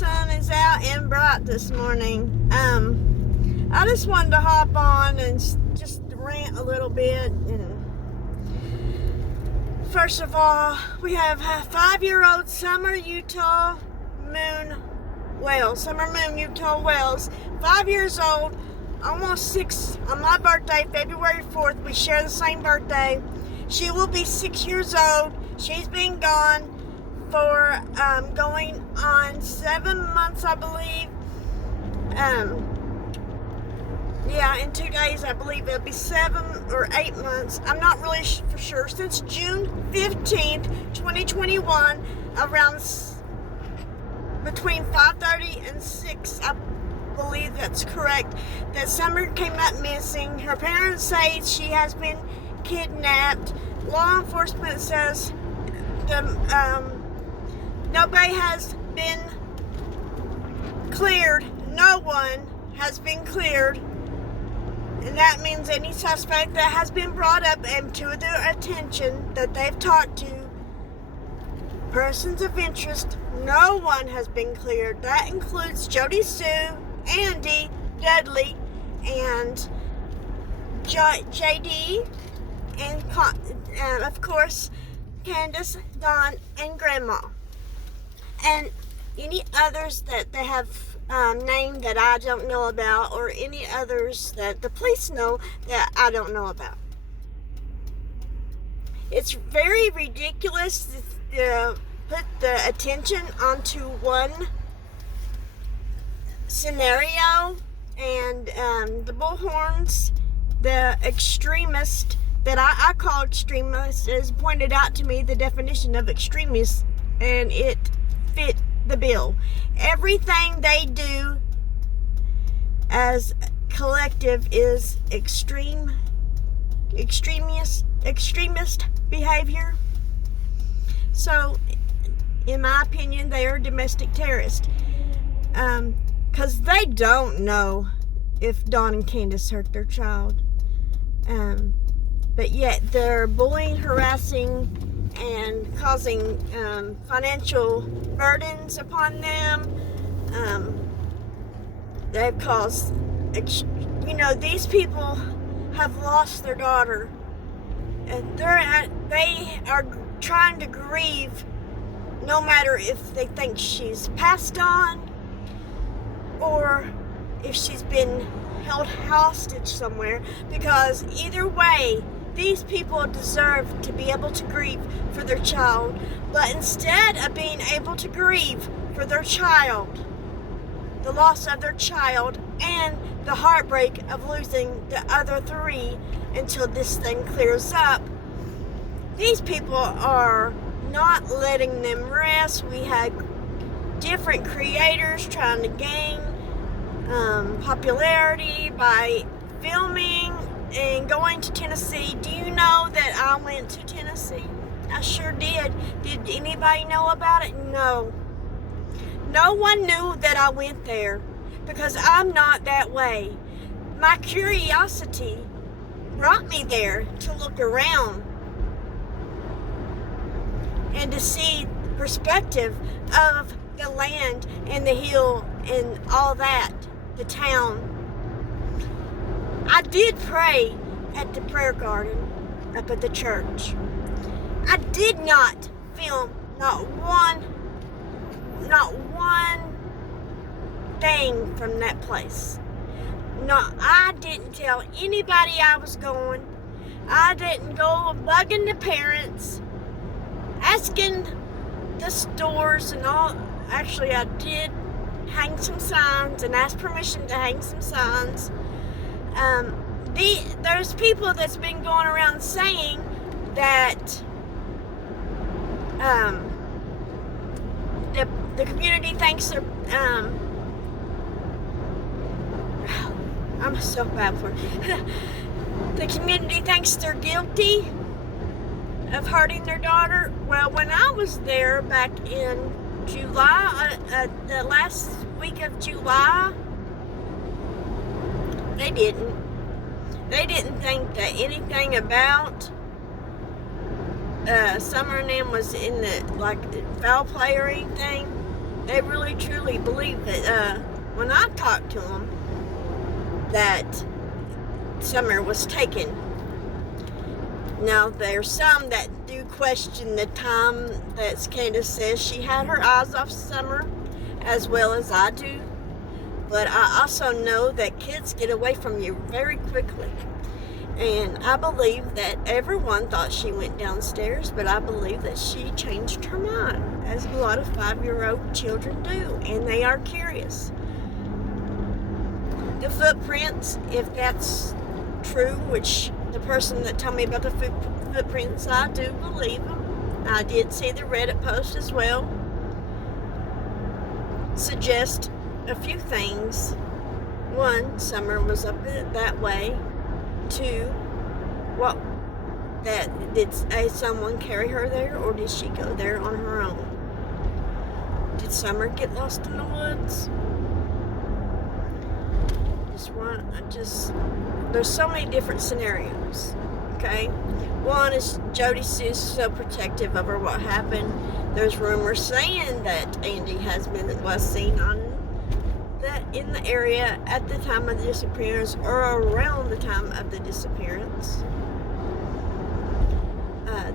sun is out and bright this morning. I just wanted to hop on and just rant a little bit. First of all, we have a 5-year-old Summer Moon Utah Wells, 5 years old, almost 6 on my birthday, February 4th. We share the same birthday. She will be 6 years old. She's been gone for going on 7 months, I believe. In 2 days, I believe it'll be 7 or 8 months. I'm not really for sure. Since June 15th, 2021, around between 5:30 and 6, I believe that's correct, that Summer came up missing. Her parents say she has been kidnapped. Law enforcement says nobody has been cleared. No one has been cleared. And that means any suspect that has been brought up and to their attention that they've talked to, persons of interest, no one has been cleared. That includes Jody Sue, Andy, Dudley, and JD, and of course, Candace, Dawn, and Grandma. And any others that they have named that I don't know about, or any others that the police know that I don't know about. It's very ridiculous to put the attention onto one scenario, and the bullhorns, the extremist that I call extremist, has pointed out to me the definition of extremist, and it fit the bill. Everything they do as collective is extremist behavior. So, in my opinion, they are domestic terrorists. Because they don't know if Dawn and Candace hurt their child. But yet they're bullying, harassing, and causing financial burdens upon them. They've caused, these people have lost their daughter. And they are trying to grieve, no matter if they think she's passed on or if she's been held hostage somewhere, because either way, these people deserve to be able to grieve for their child. But instead of being able to grieve for their child, the loss of their child, and the heartbreak of losing the other 3 until this thing clears up, these people are not letting them rest. We had different creators trying to gain popularity by filming and going to Tennessee. Do you know that I went to Tennessee? I sure did. Did anybody know about it? No. No one knew that I went there, because I'm not that way. My curiosity brought me there to look around and to see the perspective of the land and the hill and all that, the town. I did pray at the prayer garden up at the church. I did not film not one thing from that place. No, I didn't tell anybody I was going. I didn't go bugging the parents, asking the stores and all. Actually, I did hang some signs and ask permission to hang some signs. There's people that's been going around saying that the community thinks they're I'm so bad for it. The community thinks they're guilty of hurting their daughter. Well, when I was there back in July, the last week of July, they didn't think that anything about Summer and them was in the foul play or anything. they really truly believe that, when I talked to them, that Summer was taken. Now, there's some that do question the time that Candace says she had her eyes off Summer, as well as I do. But I also know that kids get away from you very quickly. And I believe that everyone thought she went downstairs, but I believe that she changed her mind, as a lot of 5-year-old children do, and they are curious. The footprints, if that's true, which the person that told me about the footprints, I do believe them. I did see the Reddit post as well. Suggest a few things. One, Summer was up that way. Two, did someone carry her there, or did she go there on her own? Did Summer get lost in the woods? There's so many different scenarios, okay? One is Jody Sue's so protective over what happened. There's rumors saying that Andy was seen in the area at the time of the disappearance, or around the time of the disappearance.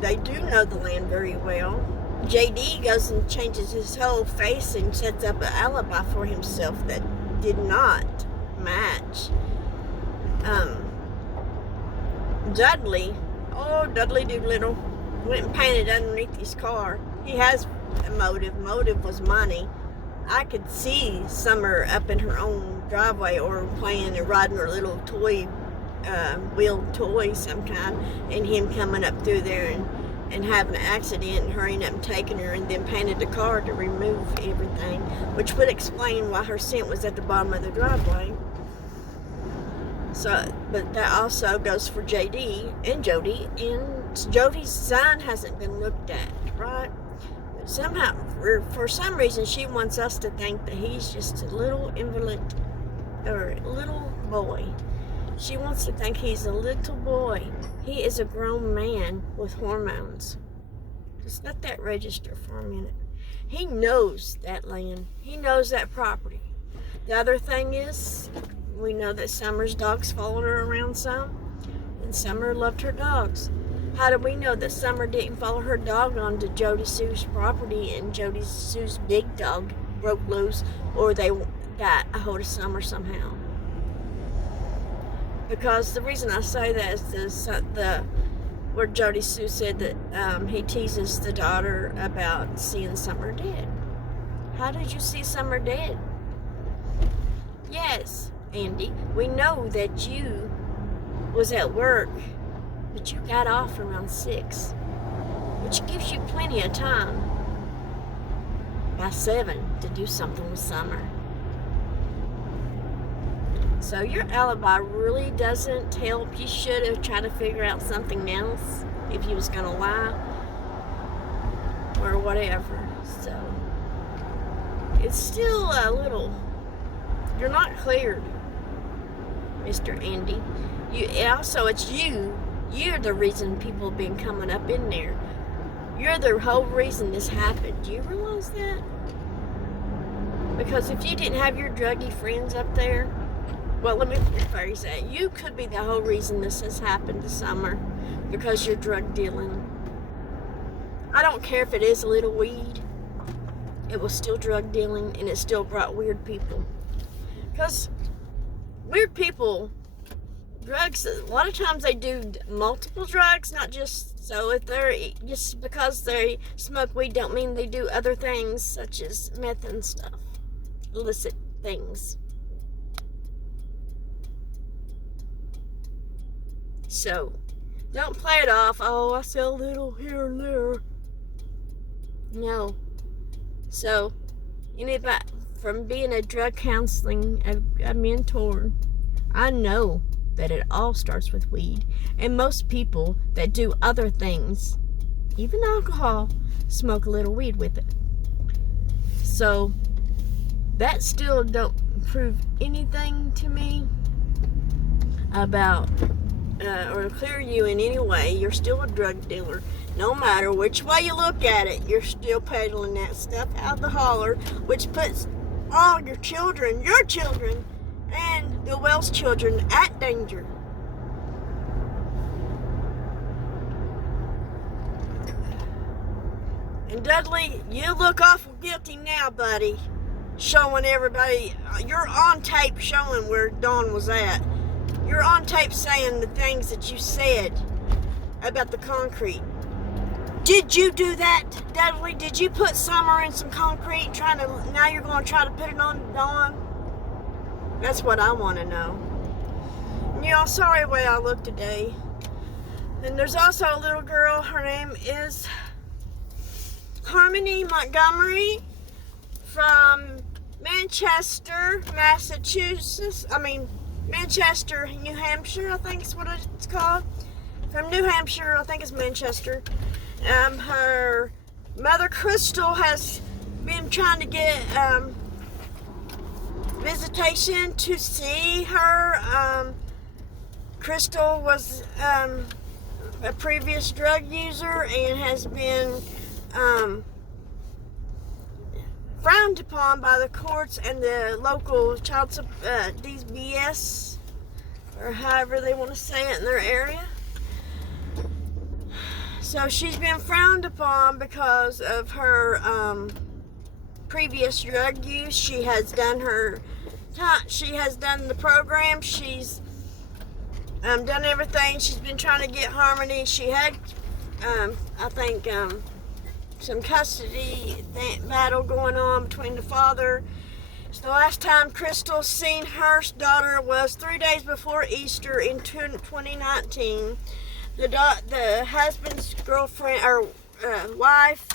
They do know the land very well. JD goes and changes his whole face and sets up an alibi for himself that did not match. Dudley Doolittle went and painted underneath his car. He has a motive. Motive was money. I could see Summer up in her own driveway, or playing and riding her little toy, wheeled toy some kind, and him coming up through there and having an accident and hurrying up and taking her, and then painted the car to remove everything, which would explain why her scent was at the bottom of the driveway. So, but that also goes for JD and Jody, and Jody's sign hasn't been looked at, right? Somehow, for some reason, she wants us to think that he's just a little invalid, or a little boy. She wants to think he's a little boy. He is a grown man with hormones. Just let that register for a minute. He knows that land. He knows that property. The other thing is, we know that Summer's dogs followed her around some, and Summer loved her dogs. How do we know that Summer didn't follow her dog onto Jody Sue's property, and Jody Sue's big dog broke loose, or they got a hold of Summer somehow? Because the reason I say that is where Jody Sue said that he teases the daughter about seeing Summer dead. How did you see Summer dead? Yes, Andy, we know that you was at work, but you got off around 6, which gives you plenty of time by 7 to do something with Summer. So your alibi really doesn't help. You should have tried to figure out something else if you was going to lie or whatever. So it's still a little, you're not cleared, Mr. Andy. It's you. You're the reason people have been coming up in there. You're the whole reason this happened. Do you realize that? Because if you didn't have your druggy friends up there, well, let me rephrase that. You could be the whole reason this has happened to Summer, because you're drug dealing. I don't care if it is a little weed. It was still drug dealing, and it still brought weird people. Because weird people, drugs, a lot of times they do multiple drugs, not just, so if they're, just because they smoke weed don't mean they do other things, such as meth and stuff, illicit things. So, don't play it off, oh, I sell a little here and there. No. So, anybody, from being a drug counseling, a mentor, I know that it all starts with weed. And most people that do other things, even alcohol, smoke a little weed with it. So, that still don't prove anything to me about or clear you in any way, you're still a drug dealer. No matter which way you look at it, you're still peddling that stuff out the holler, which puts all your children, and the Wells children at danger. And Dudley, you look awful guilty now, buddy. Showing everybody, you're on tape showing where Dawn was at. You're on tape saying the things that you said about the concrete. Did you do that, Dudley? Did you put Summer in some concrete now you're going to try to put it on Dawn? That's what I want to know. And y'all, sorry the way I look today. And there's also a little girl, her name is Harmony Montgomery from Manchester, New Hampshire, I think is what it's called. From New Hampshire, I think it's Manchester. Her mother, Crystal, has been trying to get visitation to see her. Crystal was a previous drug user and has been frowned upon by the courts and the local child DBS, or however they want to say it in their area. So she's been frowned upon because of her previous drug use. She has done the program. She's done everything. She's been trying to get Harmony. She had, I think, some custody battle going on between the father. So the last time Crystal seen her daughter was 3 days before Easter in 2019. The husband's girlfriend or wife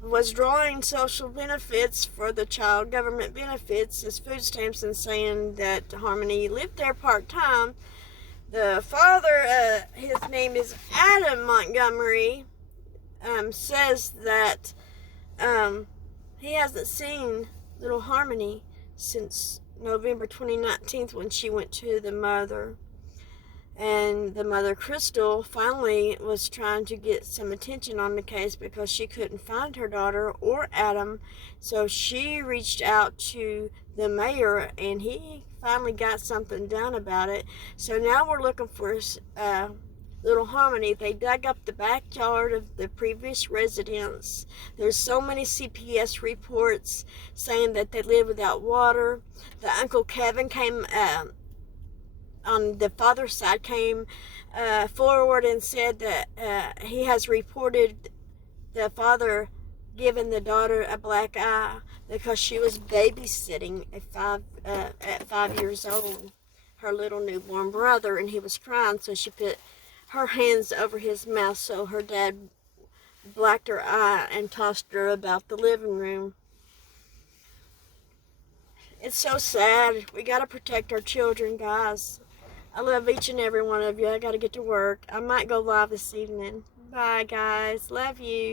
was drawing social benefits for the child, government benefits as food stamps, and saying that Harmony lived there part-time. The father, his name is Adam Montgomery, says that he hasn't seen little Harmony since November 2019 when she went to the mother. And the mother, Crystal, finally was trying to get some attention on the case because she couldn't find her daughter or Adam. So she reached out to the mayor, and he finally got something done about it. So now we're looking for little Harmony. They dug up the backyard of the previous residence. There's so many CPS reports saying that they live without water. The Uncle Kevin came on the father's side came forward and said that he has reported the father giving the daughter a black eye because she was babysitting at 5 years old, her little newborn brother, and he was crying, so she put her hands over his mouth, so her dad blacked her eye and tossed her about the living room. It's so sad. We got to protect our children, guys. I love each and every one of you. I got to get to work. I might go live this evening. Bye, guys. Love you.